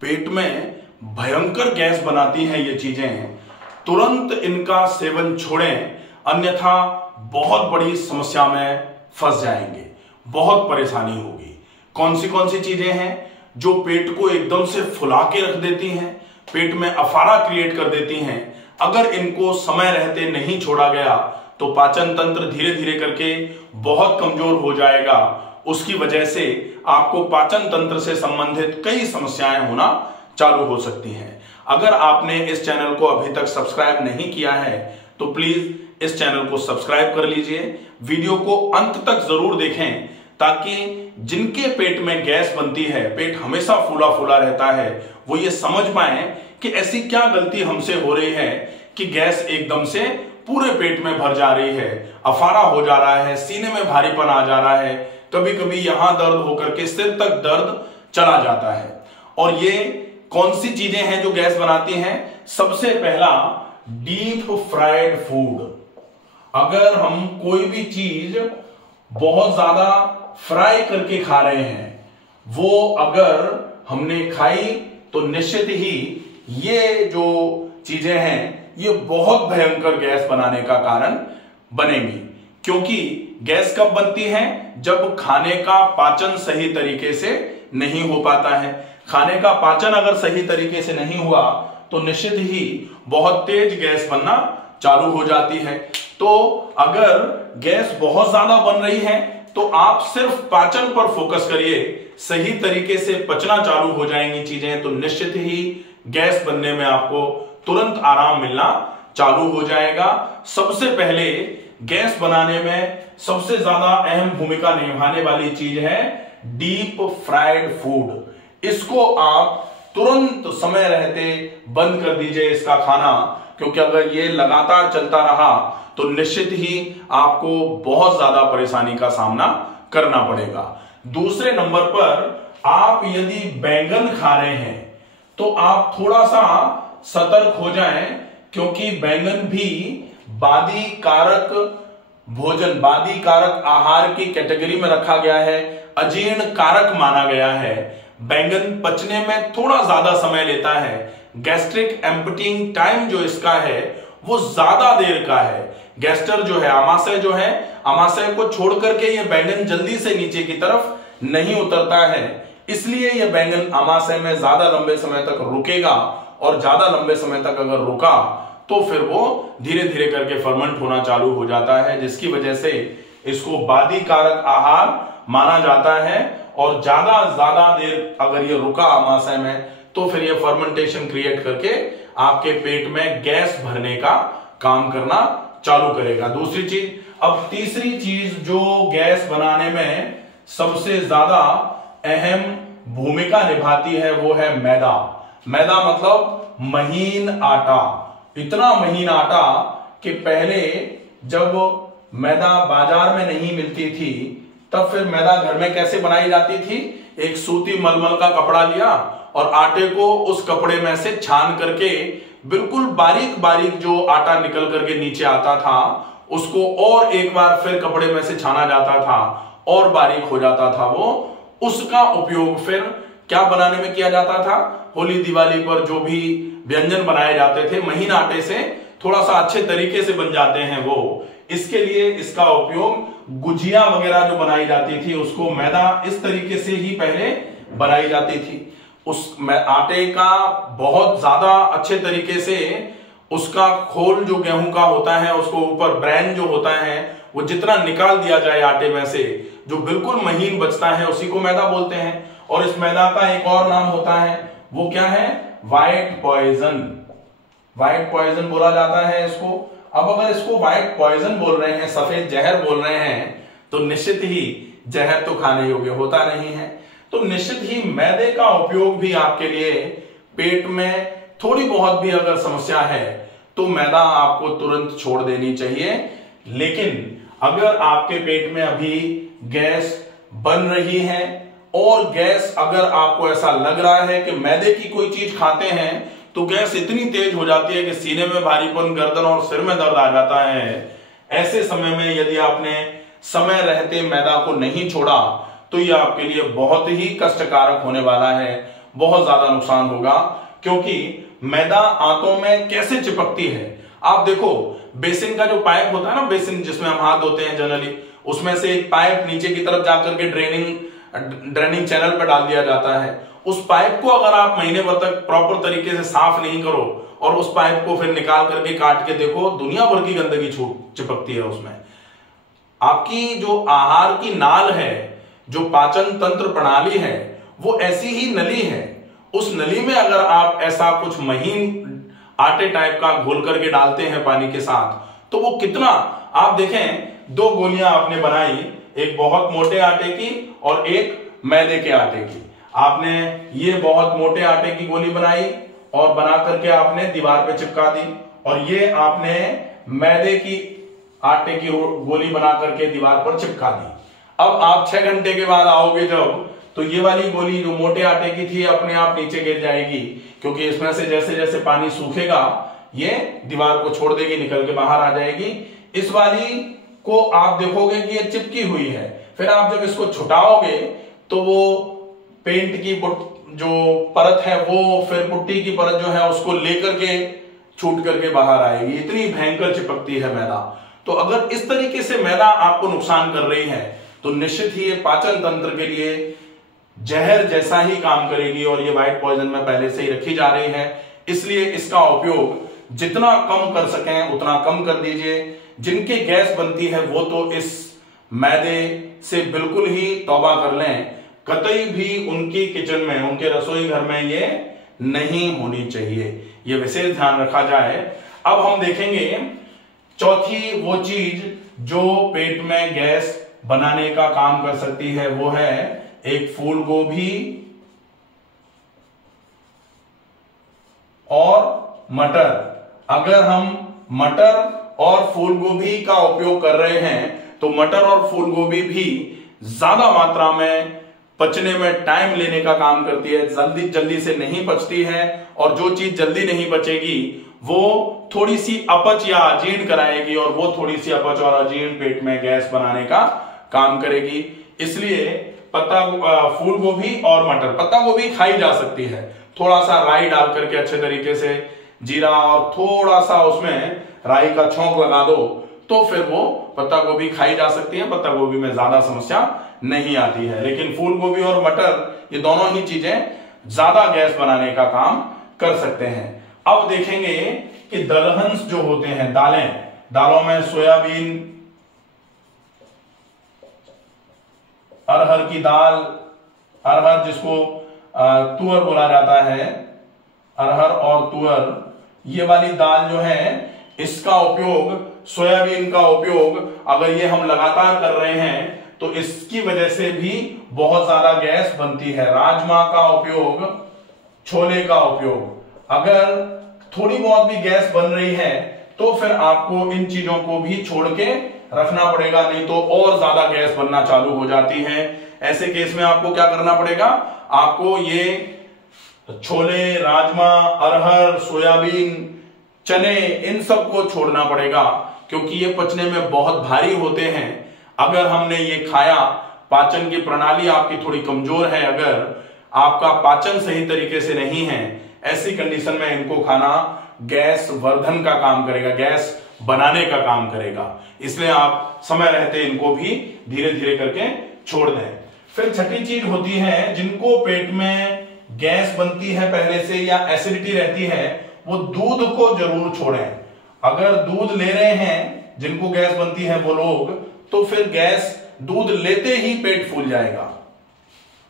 पेट में भयंकर गैस बनाती हैं ये चीजें। तुरंत इनका सेवन छोड़ें, अन्यथा बहुत बड़ी समस्या में फंस जाएंगे, बहुत परेशानी होगी। कौन सी चीजें हैं जो पेट को एकदम से फुला के रख देती हैं, पेट में अफारा क्रिएट कर देती हैं? अगर इनको समय रहते नहीं छोड़ा गया तो पाचन तंत्र धीरे धीरे करके बहुत कमजोर हो जाएगा। उसकी वजह से आपको पाचन तंत्र से संबंधित कई समस्याएं होना चालू हो सकती हैं। अगर आपने इस चैनल को अभी तक सब्सक्राइब नहीं किया है तो प्लीज इस चैनल को सब्सक्राइब कर लीजिए। वीडियो को अंत तक जरूर देखें ताकि जिनके पेट में गैस बनती है, पेट हमेशा फूला फूला रहता है, वो ये समझ पाए कि ऐसी क्या गलती हमसे हो रही है कि गैस एकदम से पूरे पेट में भर जा रही है, अफारा हो जा रहा है, सीने में भारीपन आ जा रहा है, कभी कभी यहां दर्द होकर के सिर तक दर्द चला जाता है। और ये कौन सी चीजें हैं जो गैस बनाती हैं? सबसे पहला, डीप फ्राइड फूड। अगर हम कोई भी चीज बहुत ज्यादा फ्राई करके खा रहे हैं, वो अगर हमने खाई तो निश्चित ही ये जो चीजें हैं ये बहुत भयंकर गैस बनाने का कारण बनेंगी। क्योंकि गैस कब बनती है? जब खाने का पाचन सही तरीके से नहीं हो पाता है। खाने का पाचन अगर सही तरीके से नहीं हुआ तो निश्चित ही बहुत तेज गैस बनना चालू हो जाती है। तो अगर गैस बहुत ज्यादा बन रही है तो आप सिर्फ पाचन पर फोकस करिए, सही तरीके से पचना चालू हो जाएंगी चीजें तो निश्चित ही गैस बनने में आपको तुरंत आराम मिलना चालू हो जाएगा। सबसे पहले गैस बनाने में सबसे ज्यादा अहम भूमिका निभाने वाली चीज है डीप फ्राइड फूड। इसको आप तुरंत समय रहते बंद कर दीजिए इसका खाना, क्योंकि अगर ये लगातार चलता रहा तो निश्चित ही आपको बहुत ज्यादा परेशानी का सामना करना पड़ेगा। दूसरे नंबर पर, आप यदि बैंगन खा रहे हैं तो आप थोड़ा सा सतर्क हो जाएं, क्योंकि बैंगन भी बादी कारक भोजन, बादी कारक आहार की कैटेगरी में रखा गया है, अजीर्ण कारक माना गया है। बैंगन पचने में थोड़ा ज्यादा समय लेता है, गैस्ट्रिक एम्पटिंग टाइम जो इसका है वो ज्यादा देर का है। गैस्टर जो है, आमाशय जो है, आमाशय को छोड़ करके ये बैंगन जल्दी से नीचे की तरफ नहीं उतरता है, इसलिए ये बैंगन आमाशय में ज्यादा लंबे समय तक रुकेगा। और ज्यादा लंबे समय तक अगर रुका तो फिर वो धीरे धीरे करके फर्मेंट होना चालू हो जाता है, जिसकी वजह से इसको बादी कारक आहार माना जाता है। और ज्यादा देर अगर ये रुका आमाशय में तो फिर ये फर्मेंटेशन क्रिएट करके आपके पेट में गैस भरने का काम करना चालू करेगा। दूसरी चीज, अब तीसरी चीज जो गैस बनाने में सबसे ज्यादा अहम भूमिका निभाती है वो है मैदा। मैदा मतलब महीन आटा। इतना महीन आटा कि पहले जब मैदा बाजार में नहीं मिलती थी तब फिर मैदा घर में कैसे बनाई जाती थी? एक सूती मलमल का कपड़ा लिया और आटे को उस कपड़े में से छान करके बिल्कुल बारीक बारीक जो आटा निकल करके नीचे आता था उसको और एक बार फिर कपड़े में से छाना जाता था और बारीक हो जाता था वो। उसका उपयोग फिर क्या बनाने में किया जाता था? होली दिवाली पर जो भी व्यंजन बनाए जाते थे महीन आटे से थोड़ा सा अच्छे तरीके से बन जाते हैं वो, इसके लिए इसका उपयोग गुजिया वगैरह जो बनाई जाती थी उसको मैदा इस तरीके से ही पहले बनाई जाती थी। उस आटे का बहुत ज्यादा अच्छे तरीके से उसका खोल जो गेहूं का होता है उसको ऊपर ब्रैन जो होता है वो जितना निकाल दिया जाए आटे में से, जो बिल्कुल महीन बचता है उसी को मैदा बोलते हैं। और इस मैदा का एक और नाम होता है, वो क्या है? White poison. व्हाइट पॉइजन बोला जाता है इसको। अब अगर इसको व्हाइट पॉइजन बोल रहे हैं, सफेद जहर बोल रहे हैं, तो निश्चित ही जहर तो खाने योग्य होता नहीं है। तो निश्चित ही मैदे का उपयोग भी आपके लिए पेट में थोड़ी बहुत भी अगर समस्या है तो मैदा आपको तुरंत छोड़ देनी चाहिए। लेकिन अगर आपके पेट में अभी गैस बन रही है और गैस अगर आपको ऐसा लग रहा है कि मैदे की कोई चीज खाते हैं तो गैस इतनी तेज हो जाती है कि सीने में भारीपन, गर्दन और सिर में दर्द आ जाता है, ऐसे समय में यदि आपने समय रहते मैदा को नहीं छोड़ा तो यह आपके लिए बहुत ही कष्टकारक होने वाला है। बहुत ज्यादा नुकसान होगा, क्योंकि मैदा आंतों में कैसे चिपकती है। आप देखो बेसिन का जो पाइप होता है ना, बेसिन जिसमें हम हाथ धोते हैं जनरली, उसमें से एक पाइप नीचे की तरफ जाकर के ड्रेनिंग चैनल पर डाल दिया जाता है। उस पाइप को अगर आप महीने भर तक प्रॉपर तरीके से साफ नहीं करो और उस पाइप को फिर निकाल करके काट के देखो, दुनिया भर की गंदगी चिपकती है उसमें। आपकी जो आहार की नाल है, जो पाचन तंत्र प्रणाली है, वो ऐसी ही नली है। उस नली में अगर आप ऐसा कुछ महीन आटे टाइप का घोल करके डालते हैं पानी के साथ, तो वो कितना, आप देखें 2 गोलियां आपने बनाई, एक बहुत मोटे आटे की और एक मैदे के आटे की। आपने ये बहुत मोटे आटे की गोली बनाई और बना करके आपने दीवार पे चिपका दी, और ये आपने मैदे की आटे की गोली बना करके दीवार पर चिपका दी। अब आप 6 घंटे के बाद आओगे जब, तो ये वाली गोली जो मोटे आटे की थी अपने आप नीचे गिर जाएगी, क्योंकि इसमें से जैसे जैसे पानी सूखेगा ये दीवार को छोड़ देगी, निकल के बाहर आ जाएगी। इस वाली को आप देखोगे कि ये चिपकी हुई है। फिर आप जब इसको छुटाओगे तो वो पेंट की जो परत है, वो फिर पुट्टी की परत जो है उसको लेकर के छूट करके बाहर आएगी। इतनी भयंकर चिपकती है मैदा। तो अगर इस तरीके से मैदा आपको नुकसान कर रही है, तो निश्चित ही ये पाचन तंत्र के लिए जहर जैसा ही काम करेगी, और ये व्हाइट पॉइजन में पहले से ही रखी जा रही है। इसलिए इसका उपयोग जितना कम कर सकें उतना कम कर दीजिए। जिनके गैस बनती है वो तो इस मैदे से बिल्कुल ही तौबा कर लें। कतई भी उनकी किचन में, उनके रसोई घर में ये नहीं होनी चाहिए, ये विशेष ध्यान रखा जाए। अब हम देखेंगे चौथी वो चीज जो पेट में गैस बनाने का काम कर सकती है, वो है एक फूल गोभी और मटर। अगर हम मटर और फूल गोभी का उपयोग कर रहे हैं, तो मटर और फूल गोभी भी ज्यादा मात्रा में पचने में टाइम लेने का काम करती है, जल्दी से नहीं पचती है, और जो चीज जल्दी नहीं पचेगी वो थोड़ी सी अपच या अजीर्ण कराएगी, और वो थोड़ी सी अपच और अजीर्ण पेट में गैस बनाने का काम करेगी। इसलिए फूल गोभी और मटर, पत्ता गोभी खाई जा सकती है, थोड़ा सा राई डाल करके अच्छे तरीके से, जीरा और थोड़ा सा उसमें राई का छौंक लगा दो, तो फिर वो पत्ता गोभी खाई जा सकती है। पत्ता गोभी में ज्यादा समस्या नहीं आती है। लेकिन फूल गोभी और मटर, ये दोनों ही चीजें ज्यादा गैस बनाने का काम कर सकते हैं। अब देखेंगे कि दलहन जो होते हैं, दालों में सोयाबीन, अरहर की दाल, अरहर जिसको तुअर बोला जाता है, अरहर और तुअर, ये वाली दाल जो है, इसका उपयोग, सोयाबीन का उपयोग अगर ये हम लगातार कर रहे हैं तो इसकी वजह से भी बहुत ज्यादा गैस बनती है। राजमा का उपयोग, छोले का उपयोग, अगर थोड़ी बहुत भी गैस बन रही है तो फिर आपको इन चीजों को भी छोड़ के रखना पड़ेगा, नहीं तो और ज्यादा गैस बनना चालू हो जाती है। ऐसे केस में आपको क्या करना पड़ेगा, आपको ये छोले, राजमा, अरहर, सोयाबीन, चने, इन सब को छोड़ना पड़ेगा, क्योंकि ये पचने में बहुत भारी होते हैं। अगर हमने ये खाया, पाचन की प्रणाली आपकी थोड़ी कमजोर है, अगर आपका पाचन सही तरीके से नहीं है, ऐसी कंडीशन में इनको खाना गैस वर्धन का काम करेगा, गैस बनाने का काम करेगा। इसलिए आप समय रहते इनको भी धीरे धीरे करके छोड़ दें। फिर छठी चीज होती है, जिनको पेट में गैस बनती है पहले से या एसिडिटी रहती है, वो दूध को जरूर छोड़ें। अगर दूध ले रहे हैं, जिनको गैस बनती है वो लोग, तो फिर गैस, दूध लेते ही पेट फूल जाएगा।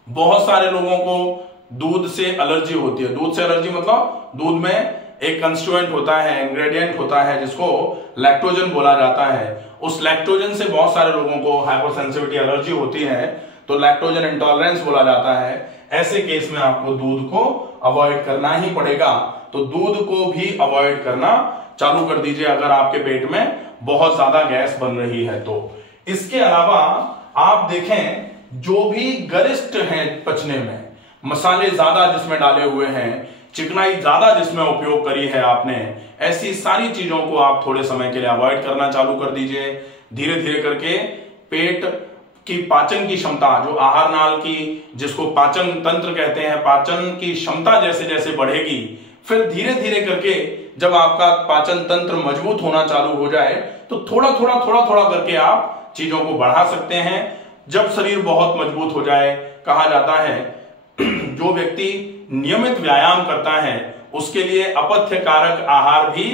बहुत सारे लोगों को दूध से एलर्जी होती है। दूध से एलर्जी मतलब दूध में एक कंस्टिट्यूएंट होता है, इंग्रेडिएंट होता है, जिसको लैक्टोजन बोला जाता है। उस लैक्टोजन से बहुत सारे लोगों को हाइपरसेंसिटिविटी एलर्जी होती है, तो लैक्टोजन इंटॉलरेंस बोला जाता है। ऐसे केस में आपको दूध को अवॉइड करना ही पड़ेगा। तो दूध को भी अवॉइड करना चालू कर दीजिए अगर आपके पेट में बहुत ज्यादा गैस बन रही है तो। इसके अलावा आप देखें, जो भी गरिष्ठ हैं पचने में, मसाले ज्यादा जिसमें डाले हुए हैं, चिकनाई ज्यादा जिसमें उपयोग करी है आपने, ऐसी सारी चीजों को आप थोड़े समय के लिए अवॉइड करना चालू कर दीजिए। धीरे धीरे करके पेट कि पाचन की क्षमता, जो आहार नाल की, जिसको पाचन तंत्र कहते हैं, पाचन की क्षमता जैसे जैसे बढ़ेगी, फिर धीरे धीरे करके जब आपका पाचन तंत्र मजबूत होना चालू हो जाए तो थोड़ा थोड़ा करके आप चीजों को बढ़ा सकते हैं। जब शरीर बहुत मजबूत हो जाए, कहा जाता है जो व्यक्ति नियमित व्यायाम करता है उसके लिए अपथ्य कारक आहार भी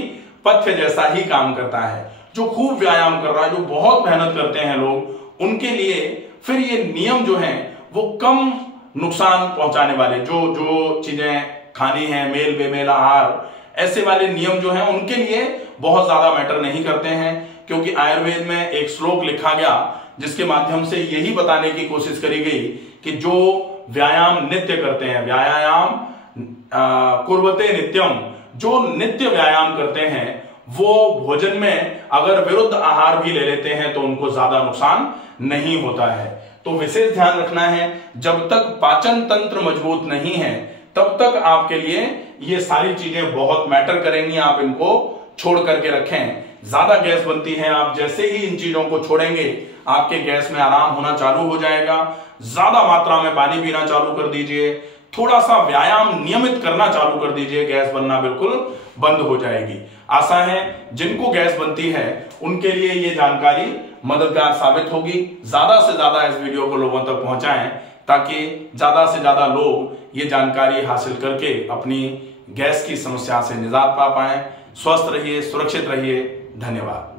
पथ्य जैसा ही काम करता है। जो खूब व्यायाम कर रहा है, जो बहुत मेहनत करते हैं लोग, उनके लिए फिर ये नियम जो हैं वो कम नुकसान पहुंचाने वाले, जो चीजें खानी है, मेल बेमेल आहार, ऐसे वाले नियम जो हैं उनके लिए बहुत ज्यादा मैटर नहीं करते हैं। क्योंकि आयुर्वेद में एक श्लोक लिखा गया जिसके माध्यम से यही बताने की कोशिश करी गई कि जो व्यायाम नित्य करते हैं, व्यायाम कुर्वते नित्यम, जो नित्य व्यायाम करते हैं वो भोजन में अगर विरुद्ध आहार भी ले लेते हैं तो उनको ज्यादा नुकसान नहीं होता है। तो विशेष ध्यान रखना है, जब तक पाचन तंत्र मजबूत नहीं है तब तक आपके लिए ये सारी चीजें बहुत मैटर करेंगी। आप इनको छोड़ करके रखें। ज्यादा गैस बनती है, आप जैसे ही इन चीजों को छोड़ेंगे आपके गैस में आराम होना चालू हो जाएगा। ज्यादा मात्रा में पानी पीना चालू कर दीजिए, थोड़ा सा व्यायाम नियमित करना चालू कर दीजिए, गैस बनना बिल्कुल बंद हो जाएगी। आशा है जिनको गैस बनती है उनके लिए ये जानकारी मददगार साबित होगी। ज्यादा से ज्यादा इस वीडियो को लोगों तक पहुंचाएं ताकि ज्यादा से ज्यादा लोग ये जानकारी हासिल करके अपनी गैस की समस्या से निजात पा पाएं। स्वस्थ रहिए, सुरक्षित रहिए। धन्यवाद।